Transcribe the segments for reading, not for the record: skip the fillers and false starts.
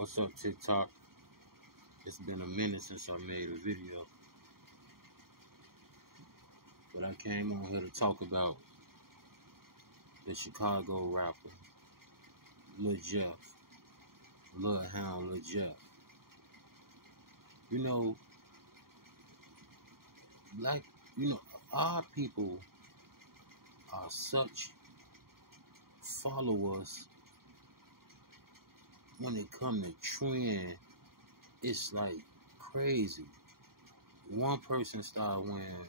What's up, TikTok? It's been a minute since I made a video, but I came on here to talk about the Chicago rapper Lil Jeff, Bloodhound Lil Jeff. Our people are such followers when it come to trend. It's like crazy. One person started wearing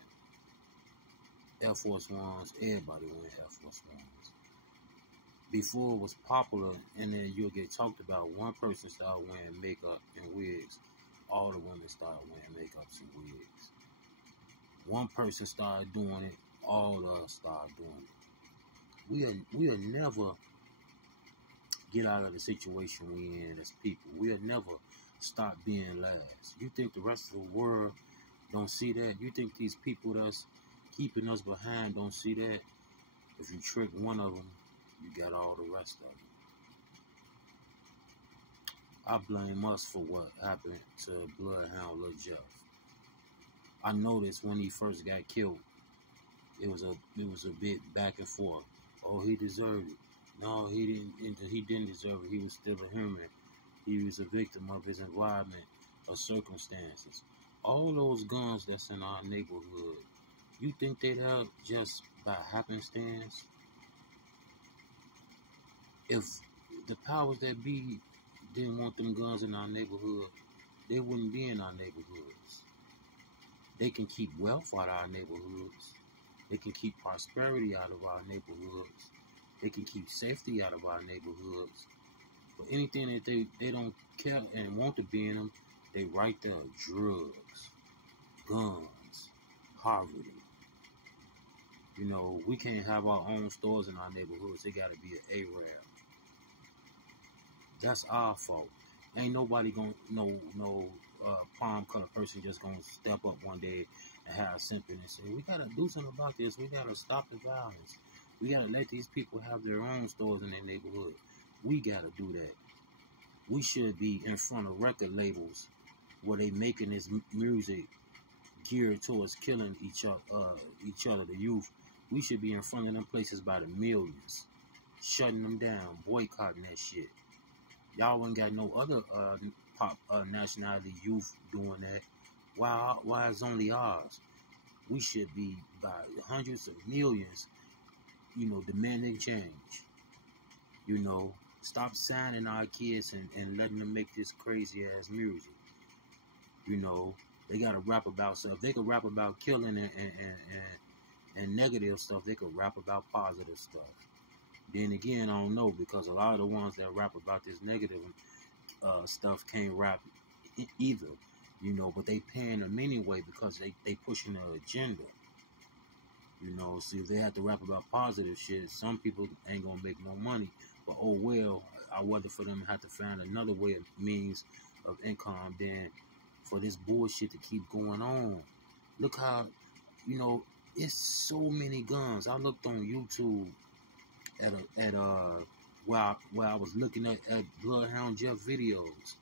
Air Force Ones, everybody wearing Air Force Ones. Before it was popular, and then you'll get talked about, one person started wearing makeup and wigs. All the women started wearing makeups and wigs. One person started doing it, all of us started doing it. We'll never get out of the situation we in as people. We'll never stop being last. You think the rest of the world don't see that? You think these people that's keeping us behind don't see that? If you trick one of them, you got all the rest of them. I blame us for what happened to Bloodhound Lil Jeff. I noticed when he first got killed, it was a bit back and forth. Oh, he deserved it. No, he didn't deserve it. He was still a human. He was a victim of his environment, of circumstances. All those guns that's in our neighborhood, you think they'd have just by happenstance? If the powers that be didn't want them guns in our neighborhood, they wouldn't be in our neighborhoods. They can keep wealth out of our neighborhoods. They can keep prosperity out of our neighborhoods. They can keep safety out of our neighborhoods. But anything that they don't care and want to be in them, they right there: drugs, guns, poverty. We can't have our own stores in our neighborhoods. They got to be an Arab. That's our fault. Ain't nobody no palm color person just gonna step up one day and have sympathy and say, we gotta do something about this. We gotta stop the violence. We gotta let these people have their own stores in their neighborhood. We gotta do that. We should be in front of record labels where they making this music geared towards killing each other, the youth. We should be in front of them places by the millions, shutting them down, boycotting that shit. Y'all ain't got no other pop nationality youth doing that. Why is only ours? We should be by hundreds of millions, demanding change. Stop signing our kids and letting them make this crazy ass music. They gotta rap about stuff. They could rap about killing and negative stuff. They could rap about positive stuff. Then again, I don't know, because a lot of the ones that rap about this negative stuff can't rap either, but they paying them anyway because they pushing an agenda. See, if they have to rap about positive shit, some people ain't gonna make no money. But oh well, I'd rather for them to have to find another way of means of income than for this bullshit to keep going on. Look how, it's so many guns. I looked on YouTube where I was looking at Bloodhound Jeff videos,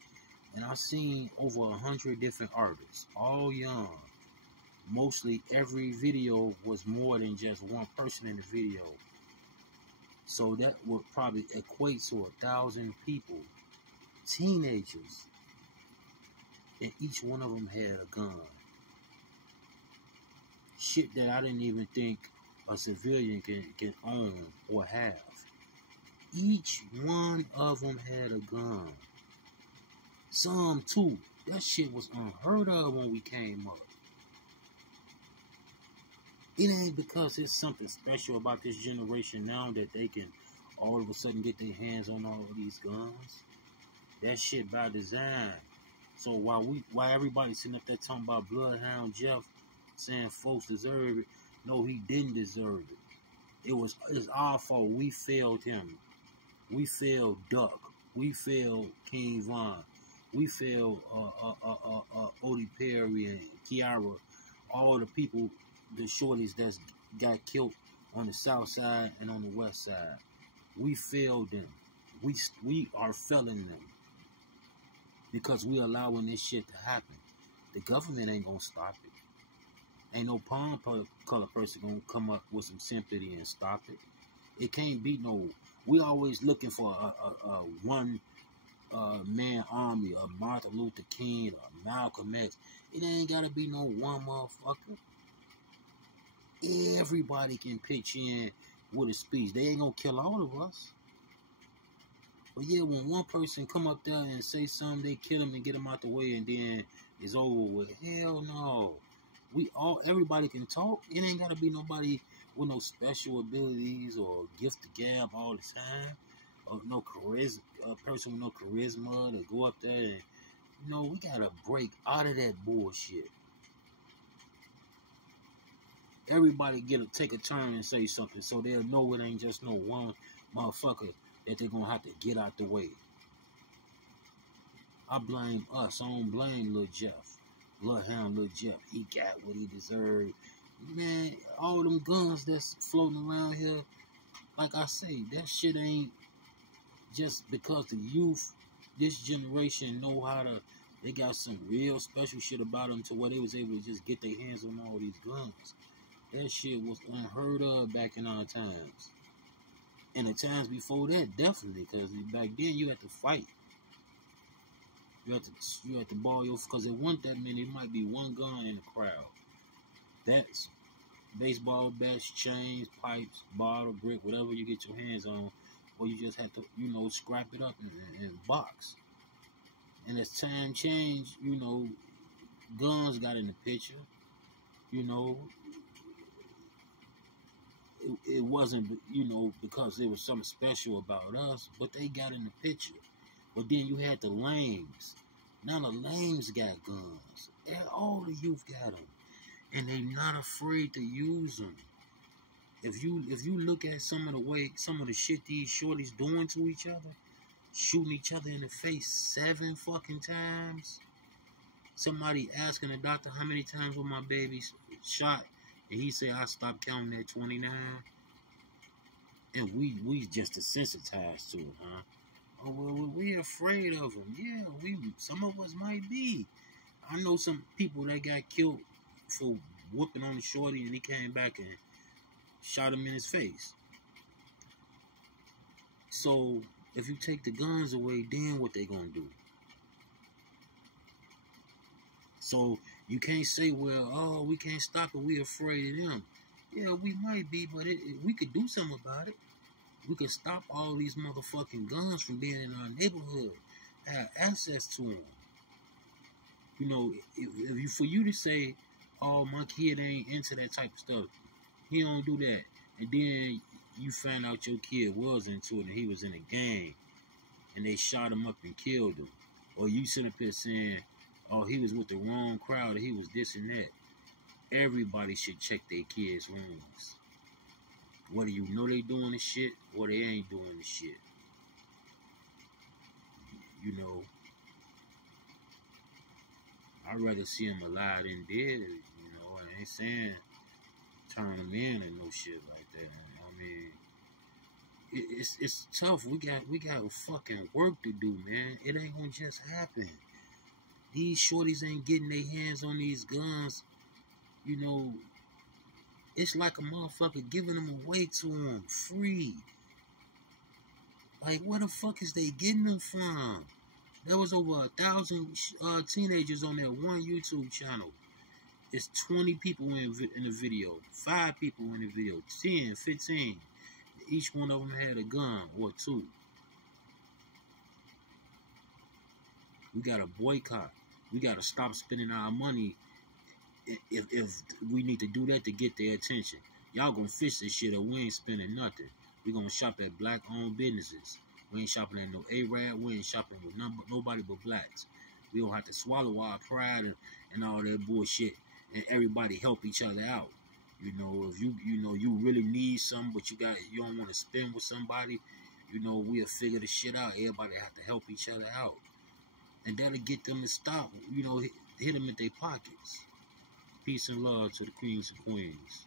and I seen over 100 different artists, all young. Mostly every video was more than just one person in the video. So that would probably equate to 1,000 people, teenagers, and each one of them had a gun. Shit that I didn't even think a civilian can own or have. Each one of them had a gun. Some too. That shit was unheard of when we came up. It ain't because it's something special about this generation now that they can all of a sudden get their hands on all of these guns. That shit by design. So while everybody's sitting up there talking about Bloodhound Jeff, saying folks deserve it, no, he didn't deserve it. It's our fault. We failed him. We failed Duck. We failed King Von. We failed Odie Perry and Kiara. All the people, the shorties that got killed on the south side and on the west side. We failed them. We are failing them. because we allowing this shit to happen. The government ain't gonna stop it. Ain't no palm color person gonna come up with some sympathy and stop it. It can't be no. We always looking for a one man army, a Martin Luther King, a Malcolm X. It ain't gotta be no one motherfucker. Everybody can pitch in with a speech. They ain't gonna kill all of us. But yeah, when one person come up there and say something, they kill him and get him out the way, and then it's over with. Hell no. Everybody can talk. It ain't gotta be nobody with no special abilities or gift to gab all the time, or no charisma, a person with no charisma to go up there and, we gotta break out of that bullshit. Everybody take a turn and say something so they'll know it ain't just no one motherfucker that they're gonna have to get out the way. I blame us. I don't blame Lil Jeff. Bloodhound Lil Jeff. He got what he deserved. Man, all them guns that's floating around here, like I say, that shit ain't just because the youth, this generation know how to, they got some real special shit about them to where they was able to just get their hands on all these guns. That shit was unheard of back in our times. And the times before that, definitely, because back then you had to fight. You had to borrow your, because it wasn't that many. It might be one gun in the crowd. That's baseball bats, chains, pipes, bottle, brick, whatever you get your hands on, or you just have to, scrap it up and box. And as time changed, guns got in the picture. It wasn't, because there was something special about us, but they got in the picture. But then you had the lames. Now the lames got guns. All the youth got them. And they not afraid to use them. If you look at some of the shit these shorties doing to each other, shooting each other in the face 7 fucking times. Somebody asking the doctor how many times was my baby shot, and he said I stopped counting at 29. And we just desensitized to it, huh? Oh, well, we afraid of them. Yeah, some of us might be. I know some people that got killed for whooping on the shorty, and he came back and shot him in his face. So if you take the guns away, then what they gonna do? So you can't say, well, oh, we can't stop it, we afraid of them. Yeah, we might be, but we could do something about it. We could stop all these motherfucking guns from being in our neighborhood, have access to them. For you to say, oh, my kid ain't into that type of stuff, he don't do that, and then you find out your kid was into it and he was in a gang, and they shot him up and killed him, or you sit up here saying, oh, he was with the wrong crowd, or he was this and that. Everybody should check their kids' rooms. Whether you know they doing the shit or they ain't doing the shit. I'd rather see them alive than dead. I ain't saying turn them in and no shit like that. I mean, it's tough. We got fucking work to do, man. It ain't gonna just happen. These shorties ain't getting their hands on these guns. It's like a motherfucker giving them away to them free. Like, where the fuck is they getting them from? There was over 1,000 teenagers on that one YouTube channel. It's 20 people in the video, 5 people in the video, 10, 15. Each one of them had a gun or 2. We gotta boycott. We gotta stop spending our money. If we need to do that to get their attention. Y'all gonna fish this shit or we ain't spending nothing. We gonna shop at black-owned businesses. We ain't shopping at no Arab. We ain't shopping with nobody but blacks. We don't have to swallow our pride and all that bullshit, and everybody help each other out. If you really need something, but you don't want to spend with somebody, we'll figure the shit out. Everybody have to help each other out, and that'll get them to stop. Hit them in their pockets. Peace and love to the queens and queens.